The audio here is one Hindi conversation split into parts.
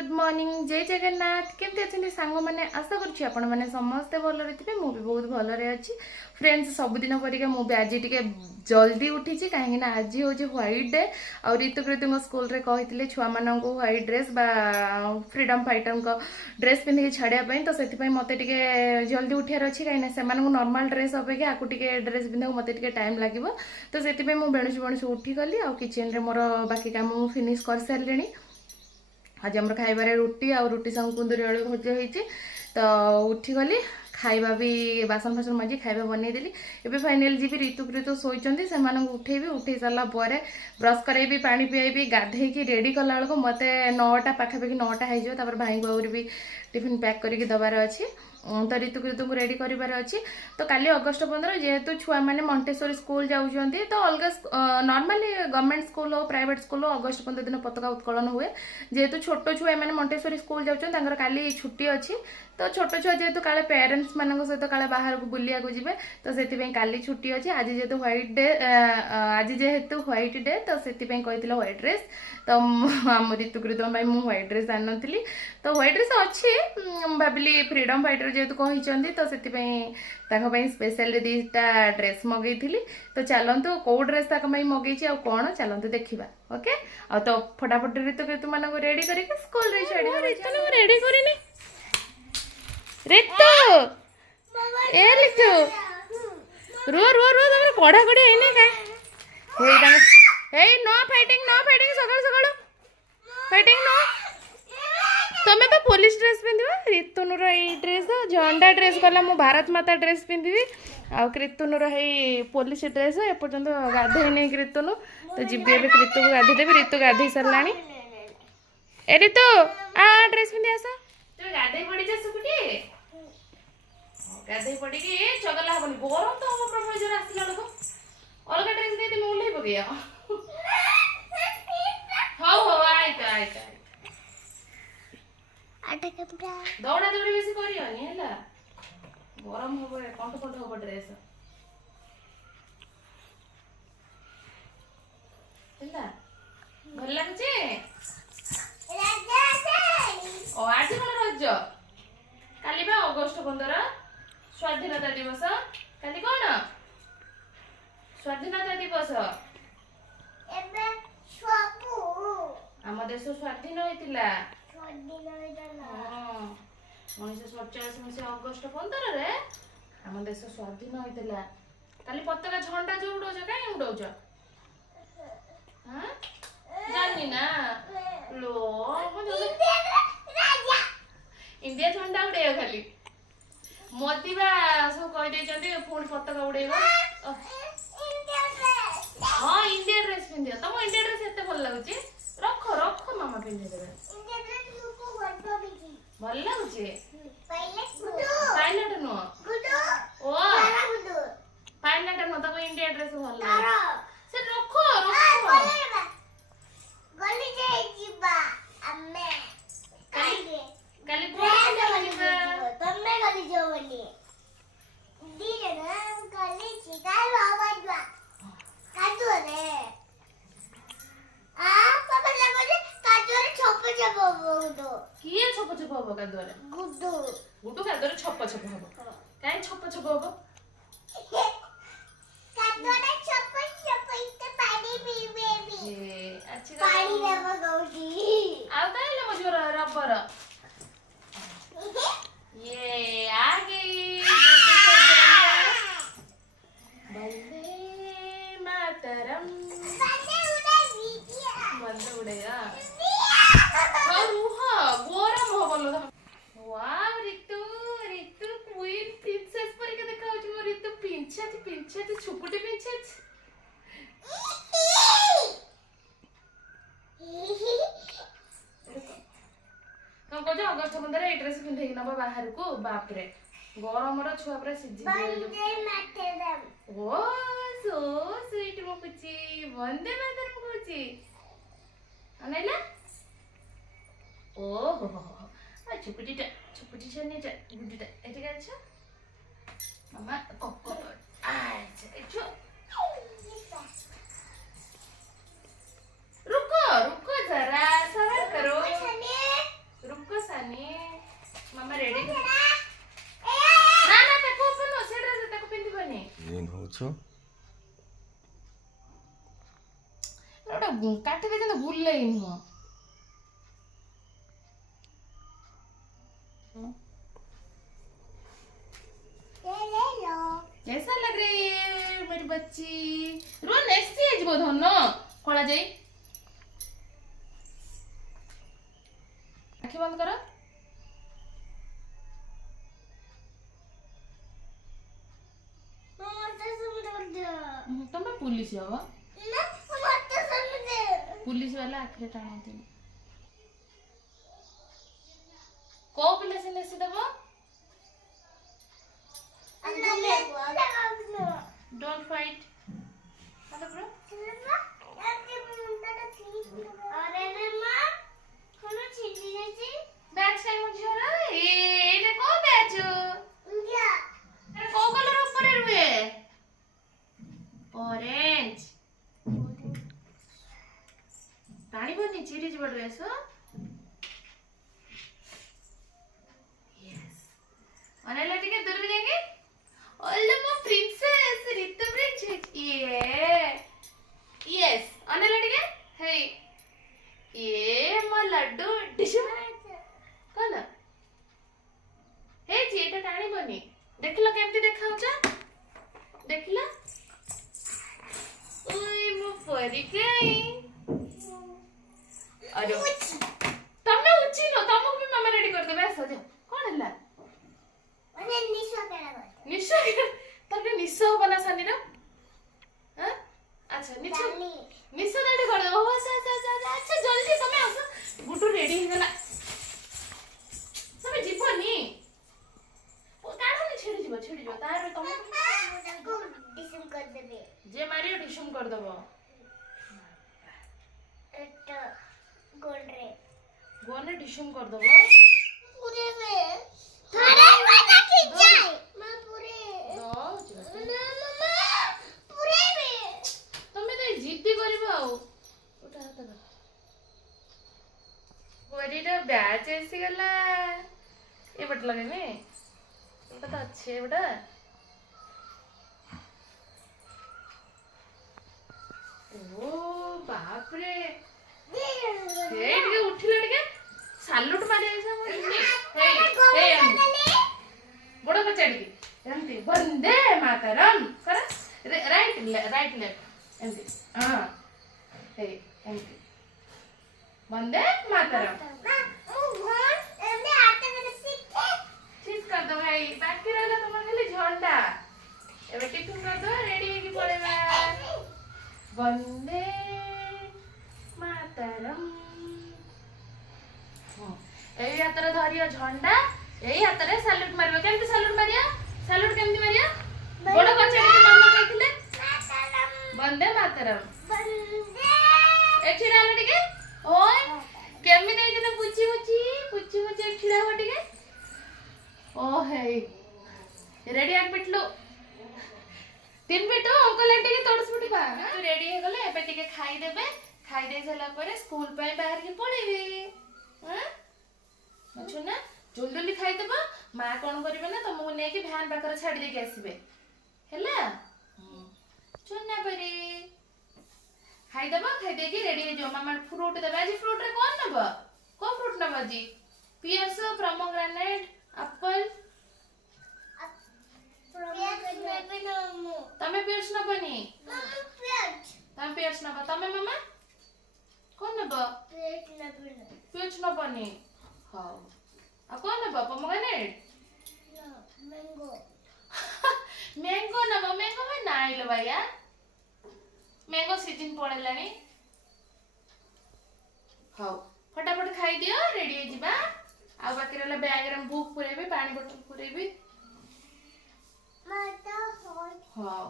गुड मॉर्निंग जय जगन्नाथ केमती अच्छे सांग मैंने आशा करुँच आपण मैंने समस्ते भलरे थे मुझे भी बहुत भलरे अच्छी फ्रेंड्स सबुदिन परिका मुझे आज टे जल्दी उठी कहीं आज हूँ ह्वाइट डे आ ऋतुकृतु स्कूल रे कही छुआ मानक ह्वाइट ड्रेस बा फ्रीडम फाइटर को ड्रेस पिंधिक छाड़ापी तो से मत जल्दी उठार अच्छी कहीं से नॉर्मल ड्रेस अपेक्षा आपको ड्रेस पिंधा मत टाइम लगे तो से बेणुसु बेणुसु उठिगली आ किचन रे मोर बाकी काम फिनिश कर सारे आज आम खाइबार रुटी आ रुटी संग कुंदरी आलू भजा होती तो उठीगली खाइबा भी बासन फासन मजी खाइबा बनईदेली एबे फाइनल जी ऋतुकृतु शोचंती से उठेबी उठे सारा पर ब्रश करैबी पानी पिएबी गाधेकी रेडी कला बेलू मत 9टा पाखापाखि 9टा हो भाई बाबू भी टिफिन पैक करके दबार अच्छी तो ऋतुकृतु को रेडी करार अच्छी तो काली अगस्ट 15 जेहेतु छुआ मैंने मंटेश्वरी स्कूल जाऊँगी तो अलग नॉर्मली गवर्नमेंट स्कूल हो प्राइवेट स्कूल हो अगस्ट 15 दिन पताका उत्कलन हुए जेहेतु छोट छुआ मैंने मंटेश्वरी स्कूल जाऊँ काली छुट्टी अच्छी तो छोट छुआ जेहेतु काले पेरेन्ट्स मान सहित काले बाहर को बुलिया को जीवे तो से काली छुट्टी अच्छी आज जेहेतु व्हाइट डे आज जेहेतु व्हाइट डे तो से कही व्हाइट ड्रेस तो आम ऋतुकृत मुझे व्हाइट ड्रेस आनी नी तो व्हाइट ड्रेस अच्छी भाविली फ्रीडम फाइटर जेहेतु कही तो से स्पेशल दीटा ड्रेस मगेली तो चलतु कौ ड्रेस तक मगेई आ कौन चलतु देखा ओके आ तो फटाफट ऋतुकृतु मान रेडी करके स्कूल रेडी करनी ऋतु ए ऋतु रो रो रो तुम पढ़ा पढ़ी है नो फाइटिंग सकाल सकाल फाइटिंग नो तुम्हें तो पुलिस ड्रेस पिंधि ऋतुनुर ये ड्रेस झंडा ड्रेस कला मु भारत माता ड्रेस पिंधि आ कृतुनुर है पुलिस ड्रेस एपर्तंत गाधे नहीं ऋतुनु तो जीवी ऋतु को गाधे देवी ऋतु गाधे सारा ए ऋतु आ ड्रेस पिंधि आस तू गाधे पड़ी जा सुकुटी गाधे पड़ी चगला हबनी गरम तो हम प्रोफेसर आसला लोक अलग ड्रेस दे दे ओल्हे पगैया हो आइता दौड़ा दौड़ी बेसी करियोनी हैला गरम हो कंठ कंठ हो ड्रेस हैला भल लागुचे ओ आज कोन रज काली बा अगस्त 15 स्वाधीनता दिवस काली कोन स्वाधीनता दिवस एबे स्वापु हम देश स्वाधीन होइतिला 1947 मसीहा अगस्ट 15 रे आम देश स्वाधीन होइतिला काली पताका झंडा जो उड़ौछ काई उड़ौछ हां जानी ना लो इंडिया झंडा उड़ेयो खाली मोदी बा सब कहि दे जंदी फोन पताका उड़ेबो हां इंडिया ड्रेस पिंदियो तुम इंडिया ड्रेस एते भल लागुची रखो रखो मामा पिंदे देबे भल लागुची पाइलट नो ओ पाइलट नो तको इंडिया ड्रेस भल लाग से रखो रखो गली जाई जीबा अम्मे काली बोलबा तम्मे गली जोवली दीले ना गली चिकाई बाबा काटो रे आ पापा लगो जे काटो रे छप छप होबो किए छप छप होबो कादो रे गुड्डू गुड्डू कादो रे छप छप होबो काई छप छप होबो कादो रे छप छप इते पानी पीबेबी ए अच्छी पानी लेबो गौडी आ ताले मजो रबर ये आ गई वंदे मातरम बंदे उड़ेगा गरम हो बोलो वाव ऋतु ऋतु क्वीन प्रिंसेस पर के देखा हो मो ऋतु पिंछे छुकुटी पिंछे कौन को अगस्त 15 ए ड्रेस पिंधे कि नबा बाहर को बाप रे गरम रो छुआ पूरा सिजी वंदे मातरम ओ सो स्वीट मुकुची वंदे मातरम मुकुची अनैला ओ हो आ छुपुटी छनेटा गुडीटा एटा गाछ मामा कोको अच्छा एचो रुको रुको जरा सबर करो ଅଛୁ ଏଟା କାଟି ଦେ କିନ୍ତୁ ବୁଲେଇ ନୁହଁ कैसा लग रही है मेरी बच्ची रो नेक्स्ट एज बोध न खोला जाई आँखें बंद करो तुम पुलिस हो पुलिस वाला आखिरे टाणती को पिला से नेसी दबो डोंट फाइट हेलो ब्रो अरे रे मां हम छिड़ी जाची बैच टाइम झोरा एटा को बैच इंडिया अरे को कलर ऊपर रुए ऑरेंज टाणी बनी चिरी जब ड्रेस यस अनेला टिके दूर जाएंगे ओल्लो प्रिंसेस रितु प्रिंसेस ये यस अनेला टिके हे ये म लड्डू डिशु कौन हे जी एटा टाणी बनी देखलो केमती देखाउचा देखला ओए मो परी गई अरे तमे उची नो तमको भी मामा रेडी कर देबे आसो जा कोन हला अरे निशा तने निशा हो बना सानी रो हां अच्छा निशा निशा रेडी कर दे हो अच्छा जल्दी तमे आसो गुटू रेडी हो गला तमे जीवनी ओ काढो नि छेड़ी जो तार तमे डिसम कर देबे जे मारियो डिसम कर देबो एट गोने डिशम कर दबो पूरे में थोड़ा वाला खींच जाए मैं पूरे ना मम्मा पूरे में तमे तो जिद्दी करबो उठा हाथ कर गोरीटा बैच ऐसी गला ये बट लगे में ये तो अच्छे बड़ा ओ बाप रे हे टिके उठिले टिके सालूट मारे ऐसा हे बड़ा बच्चा टिके एमती वंदे मातरम कर राइट लेफ्ट एमती हां हे एमती वंदे मातरम ठीक कर दो भाई बाकी रहला तुम खाली झंडा एबे टिफिन कर दो रेडी होके पड़ेबा वंदे मातरम एई हातरे धरियो झंडा एई हातरे सैल्यूट मारियो केमती सैल्यूट केमती मारियो बड़ कचड़ी के मामा कहथिले वंदे मातरम एठी डालो टिके ओय केमती देइदिने पुची एठी डालो टिके ओ हे रेडी आक पिटलो तीन पिटो अंकल आंटी के तोड़स पिटबा रेडी हो गले एबे टिके खाई देबे खाई दे साला परे स्कूल पे बाहर के पळेबे हैं अच्छा ना जल्दी खाई देबा मां कोन करिवे ना तुमको ने के भ्यान पाकर छाडी दे के आसीबे हैला चुन्ना परे खाई देबा खाई दे के रेडी हो जो मामा फ्रूट देबा जी फ्रूट रे कोन नबा को फ्रूट नबा जी पियर्स पोमेग्रेनेट एप्पल तमे पियर्स नबनी तमे पियर्स नबा तमे मामा कौन नबा पियर्स नबनी हां आ कौन नबा पोमेग्रेनेट मैंगो नबा मैंगो में नाइलो भैया मैंगो सीजन पड़ेलानी हां फटाफट खाई दियो रेडी हो जिबा आ बाकी रहला बैग रे बुक पुरेबे पानी बोतल पुरेबे माता हां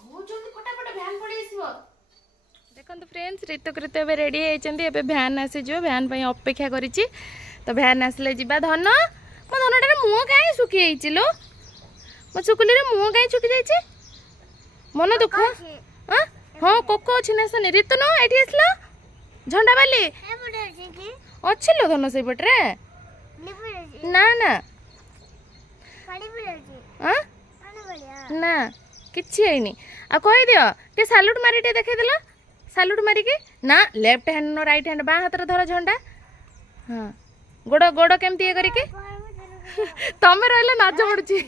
हो जल्दी फटाफट भ्यान पड़ी आसीबो देखो फ्रेंड्स ऋतुकृत ए रेडी होती ए भ्यान आसीज भ्यान अपेक्षा कर तो भ्यान आसले जा धन मो धनटार मुह कहीं सुखी लो मो चुकुली मुह कहीं सुखी जाइए मन दुख हाँ हाँ कोको अच्छी ना सनी ऋतु नो ये आसला झंडा बाली अच्छी लो धन से पटे ना ना हाँ ना किसी है कहीद टे साल्यूट मारी टे देखदेल साल्यूट मारिकी ना left hand no right hand बाँ हाथ धर झंडा हाँ गोड़ गोड़ केमती ये करके तमें रही लाज माड़ुची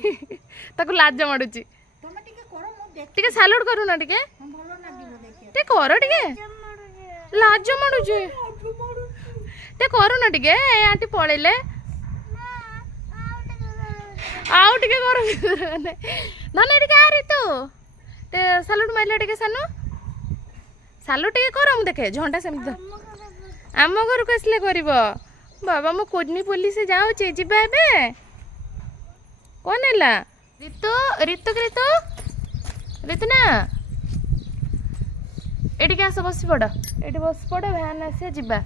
ताको लाज माड़ुची टे साल्यूट करूना टे कर टे लाज माड़ुची टे करूना टे आंटी पड़े आउ टे कर ना रे तू टे साल्यूट मारले टे सानू सालू टे कर मु देखे झंडा सेमती आम घर को आसले कर बाबा मो कुर्मी पुलिस जाऊँचे जीवा ए कौन है ऋतु ऋतु ऋतु ऋतु ना एटी आस बस पड़ ये बस पड़ भैन आस जा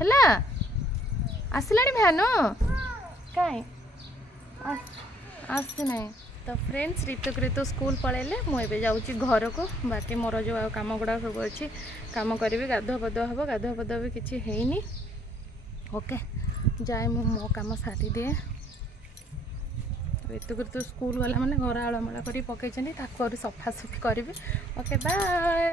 है आसला भैन कहीं आसना तो फ्रेंड्स ऋतु स्कूल पलैले मुझे जाऊँगी घर को बाकी मोर जो कम गुड़ा सब अच्छी कम करी गाधुआ पधुआ हम गाधुआ पधुआ भी किसी है ओके जाए मो कम सारी दिए ऋतु स्कूल गला मैंने घर आलमला कर पकई सफासफी करी ओके बाय।